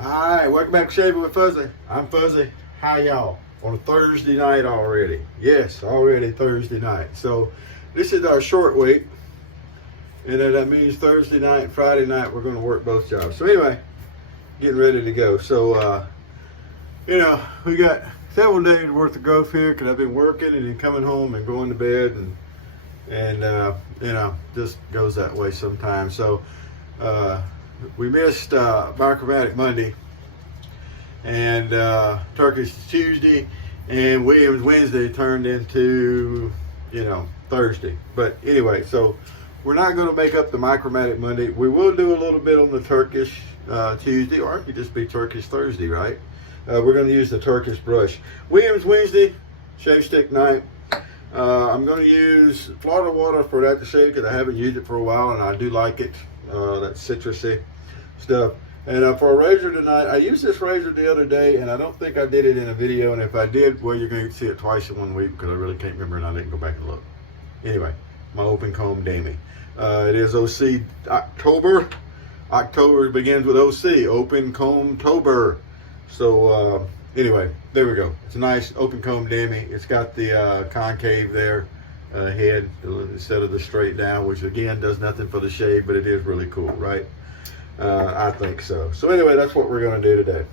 Alright, welcome back to Shaving with Fuzzy. I'm Fuzzy. How y'all? On a Thursday night already. Yes, already Thursday night. So this is our short week. And that means Thursday night and Friday night we're going to work both jobs. So anyway, getting ready to go. So, we got several days worth of growth here because I've been working and then coming home and going to bed and just goes that way sometimes. So we missed Monochromatic Monday and Turkish Tuesday, and Williams Wednesday turned into Thursday. But anyway, so we're not going to make up the Monochromatic Monday. We will do a little bit on the Turkish Tuesday, or it could just be Turkish Thursday, right? We're going to use the Turkish brush. Williams Wednesday, shave stick night. I'm going to use Florida water for that to shave because I haven't used it for a while and I do like it. That citrusy stuff. And for a razor tonight, I used this razor the other day and I don't think I did it in a video. And if I did, well, you're going to see it twice in 1 week because I really can't remember and I didn't go back and look. Anyway, my open comb Dammy. It is OC October. October begins with OC, open comb Tober. So anyway, there we go. It's a nice open comb Dammy. It's got the concave there head instead of the straight down, which again does nothing for the shave, but it is really cool, right? I think so. So anyway, that's what we're going to do today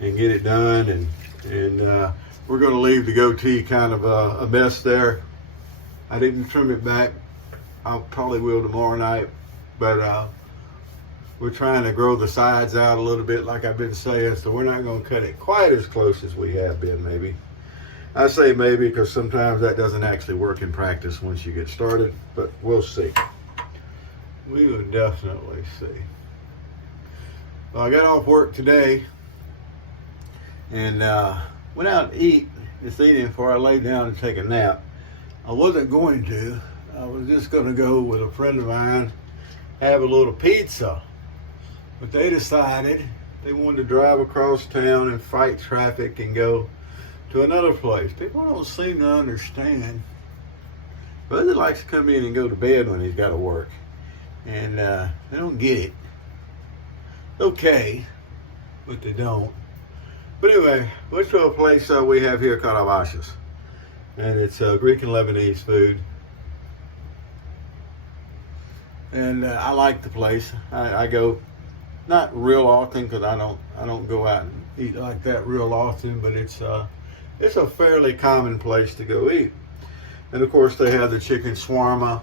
and get it done. And we're going to leave the goatee kind of a mess there. I didn't trim it back. I probably will tomorrow night, but we're trying to grow the sides out a little bit like I've been saying, so we're not going to cut it quite as close as we have been, maybe. I say maybe because sometimes that doesn't actually work in practice once you get started, but we'll see. We will definitely see. Well, I got off work today and went out to eat this evening before I laid down to take a nap. I wasn't going to. I was just going to go with a friend of mine, have a little pizza. But they decided they wanted to drive across town and fight traffic and go to another place. People don't seem to understand. Buzzy likes to come in and go to bed when he's got to work. And they don't get it. Okay, but they don't. But anyway, went to a place we have here called Abash's. And it's Greek and Lebanese food. And I like the place. I go not real often because I don't go out and eat like that real often, but it's a fairly common place to go eat. And of course they have the chicken shawarma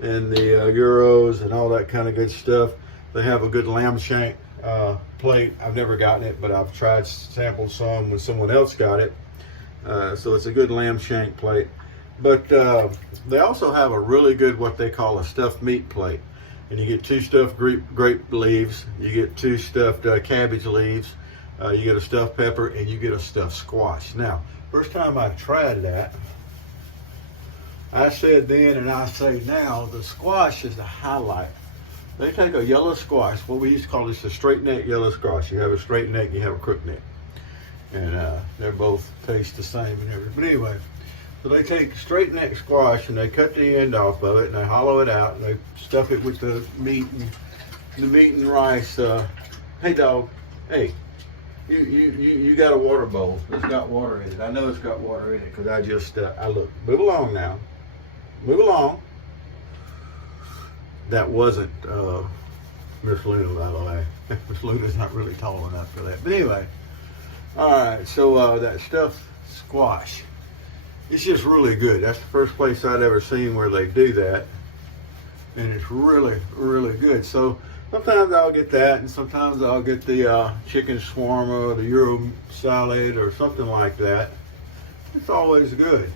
and the gyros and all that kind of good stuff. They have a good lamb shank plate. I've never gotten it, but I've tried sampled some when someone else got it. So it's a good lamb shank plate. But they also have a really good what they call a stuffed meat plate. And you get 2 stuffed grape leaves, you get 2 stuffed cabbage leaves, you get a stuffed pepper, and you get a stuffed squash. Now, first time I tried that, I said then and I say now, the squash is the highlight. They take a yellow squash, what we used to call this a straight neck yellow squash. You have a straight neck, you have a crook neck. And they're both taste the same and everything. But anyway, so they take straight neck squash and they cut the end off of it and they hollow it out and they stuff it with the meat and rice. Hey dog, hey, you got a water bowl. It's got water in it. I know it's got water in it because I just I look. Move along now. Move along. That wasn't Miss Luna, by the way. Miss Luna's not really tall enough for that. But anyway, all right. So that stuffed squash. It's just really good. That's the first place I'd ever seen where they do that. And it's really, really good. So sometimes I'll get that and sometimes I'll get the chicken shawarma or the Euro salad or something like that. It's always good.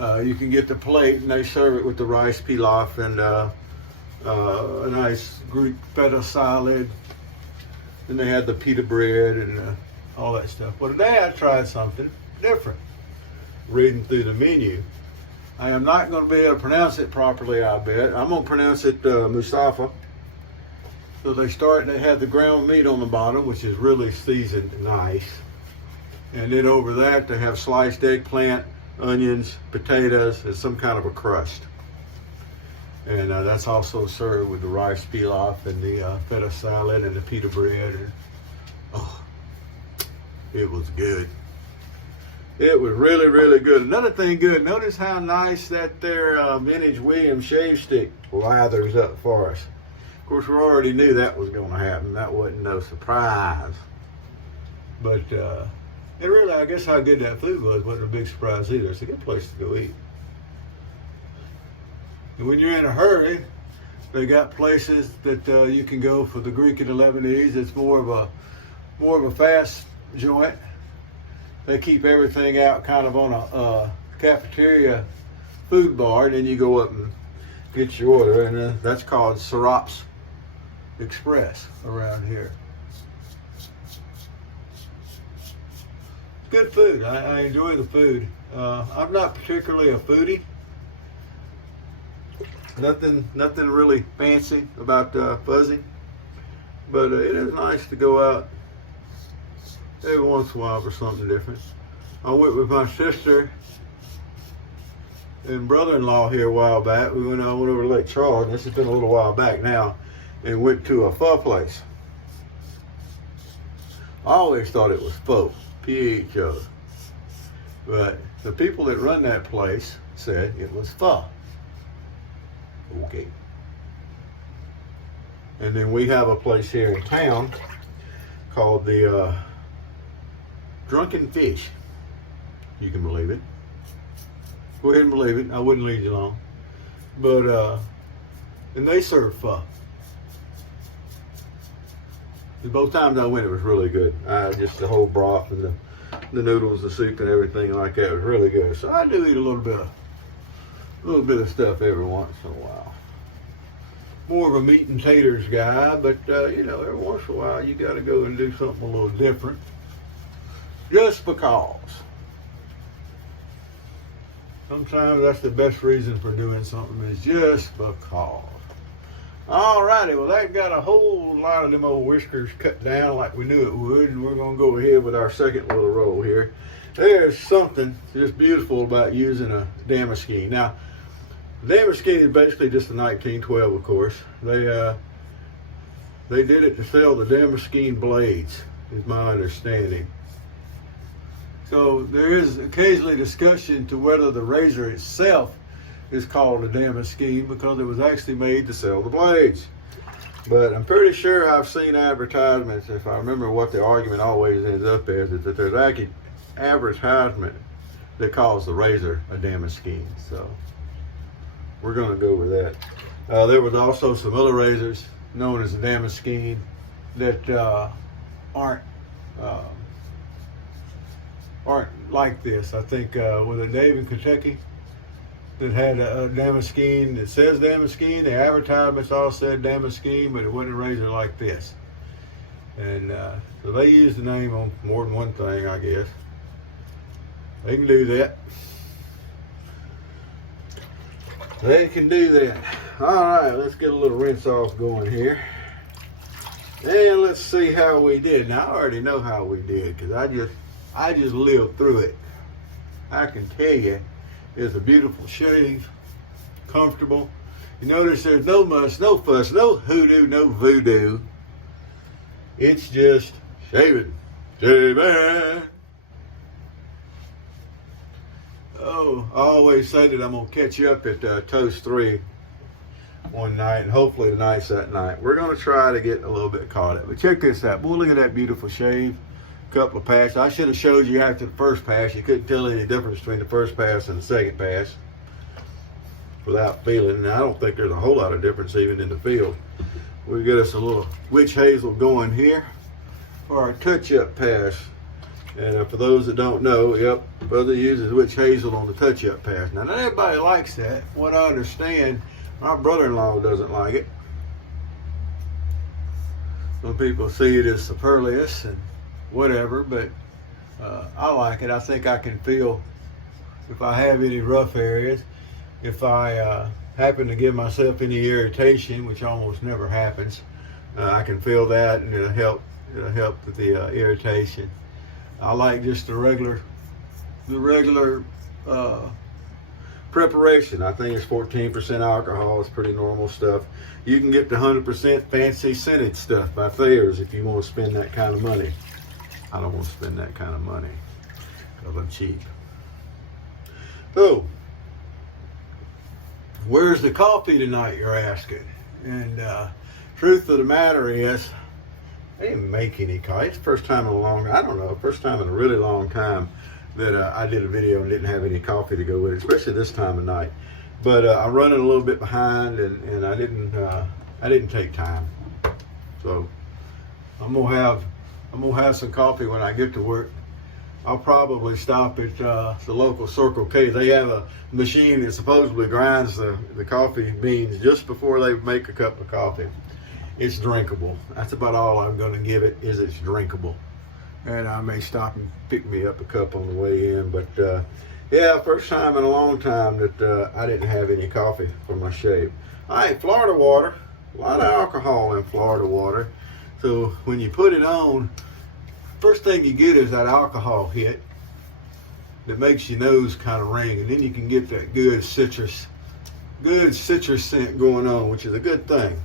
You can get the plate and they serve it with the rice pilaf and a nice Greek feta salad. And they had the pita bread and all that stuff. Well, today I tried something different. Reading through the menu. I am not going to be able to pronounce it properly, I bet. I'm going to pronounce it Mustafa. So they have the ground meat on the bottom, which is really seasoned nice. And then over that, they have sliced eggplant, onions, potatoes, and some kind of a crust. And that's also served with the rice pilaf and the feta salad and the pita bread. And, oh, it was good. It was really, really good. Another thing good, notice how nice that their vintage Williams shave stick lathers up for us. Of course, we already knew that was going to happen. That wasn't no surprise. But it really, I guess how good that food was wasn't a big surprise either. It's a good place to go eat. And when you're in a hurry, they got places that you can go for the Greek and the Lebanese. It's more of a fast joint. They keep everything out kind of on a cafeteria food bar, and then you go up and get your order, and that's called Sirap's Express around here. Good food. I enjoy the food. I'm not particularly a foodie. Nothing really fancy about fuzzy, but it is nice to go out every once in a while for something different. I went with my sister and brother-in-law here a while back. We went over to Lake Charles, and this has been a little while back now, and went to a pho place. I always thought it was pho, P-H-O. But the people that run that place said it was pho. Okay. And then we have a place here in town called the Drunken Fish. You can believe it. Go ahead and believe it. I wouldn't lead you long. But, and they serve pho. And both times I went, it was really good. Just the whole broth and the noodles, the soup and everything like that was really good. So I do eat a little bit of stuff every once in a while. More of a meat and taters guy, but, you know, every once in a while you got to go and do something a little different. Just because. Sometimes that's the best reason for doing something, is just because. Alrighty, well that got a whole lot of them old whiskers cut down like we knew it would, and we're going to go ahead with our second little roll here. There's something just beautiful about using a Damaskeene. Now, Damaskeene is basically just a 1912, of course. They did it to sell the Damaskeene blades, is my understanding. So there is occasionally discussion to whether the razor itself is called a Damaskeene because it was actually made to sell the blades. But I'm pretty sure I've seen advertisements, if I remember what the argument always ends up as, is that there's actually advertisement that calls the razor a Damaskeene. So we're going to go with that. There was also some other razors known as the Damaskeene that aren't like this. I think with a Dave in Kentucky that had a Damaskeene that says Damaskeene. The advertisements all said Damaskeene, but it wasn't a razor like this. And so they use the name on more than one thing, I guess. They can do that. They can do that. All right, let's get a little rinse off going here. And let's see how we did. Now, I already know how we did because I just lived through it. I can tell you, it's a beautiful shave, comfortable. You notice there's no muss, no fuss, no hoodoo, no voodoo. It's just shaving. Shaving. Oh, I always say that I'm going to catch you up at Toast 3 one night, and hopefully tonight's that night. We're going to try to get a little bit caught up. But check this out. Boy, look at that beautiful shave. Couple of passes. I should have showed you after the first pass. You couldn't tell any difference between the first pass and the second pass without feeling. And I don't think there's a whole lot of difference even in the field. We'll get us a little witch hazel going here for our touch-up pass. And for those that don't know, yep, brother uses witch hazel on the touch-up pass. Now, not everybody likes that. What I understand, my brother-in-law doesn't like it. Some people see it as superfluous and whatever, but I like it. I think I can feel if I have any rough areas, if I happen to give myself any irritation, which almost never happens, I can feel that, and it'll help with the irritation. I like just the regular preparation. I think it's 14% alcohol. It's pretty normal stuff. You can get the 100% fancy scented stuff by Thayer's if you want to spend that kind of money. I don't want to spend that kind of money because I'm cheap. So, where's the coffee tonight, you're asking? And truth of the matter is, I didn't make any coffee. It's the first time in a long, I don't know, first time in a really long time that I did a video and didn't have any coffee to go with it, especially this time of night. But I'm running a little bit behind, and I didn't take time. So I'm gonna have some coffee when I get to work. I'll probably stop at the local Circle K. They have a machine that supposedly grinds the coffee beans just before they make a cup of coffee. It's drinkable. That's about all I'm going to give it, is it's drinkable. And I may stop and pick me up a cup on the way in. But yeah, first time in a long time that I didn't have any coffee for my shave. All right, Florida water. A lot of alcohol in Florida water. So when you put it on, first thing you get is that alcohol hit that makes your nose kind of ring, and then you can get that good citrus scent going on, which is a good thing.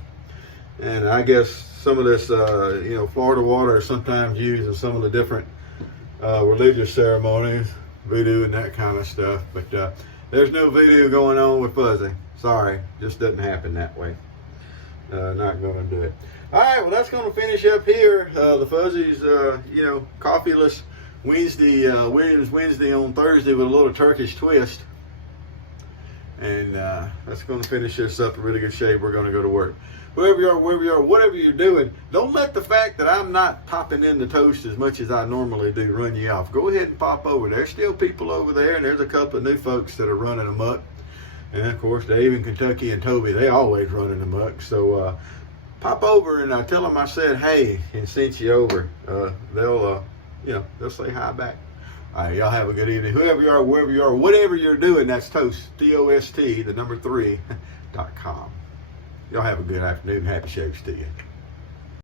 And I guess some of this, Florida water is sometimes used in some of the different religious ceremonies, voodoo and that kind of stuff. But there's no voodoo going on with Fuzzy. Sorry, just doesn't happen that way. Not going to do it. All right, well, that's going to finish up here. The Fuzzy's, coffeeless Wednesday, Williams Wednesday on Thursday with a little Turkish twist. And that's going to finish this up in really good shape. We're going to go to work. Wherever you are, whatever you're doing, don't let the fact that I'm not popping in the toast as much as I normally do run you off. Go ahead and pop over. There's still people over there, and there's a couple of new folks that are running amok. And, of course, Dave in Kentucky and Toby, they always running amok. So, pop over and tell them I said hey and sent you over. They'll say hi back. All right, y'all have a good evening. Whoever you are, wherever you are, whatever you're doing, that's Toast, TOST, the number 3.com. Y'all have a good afternoon. Happy shaves to you.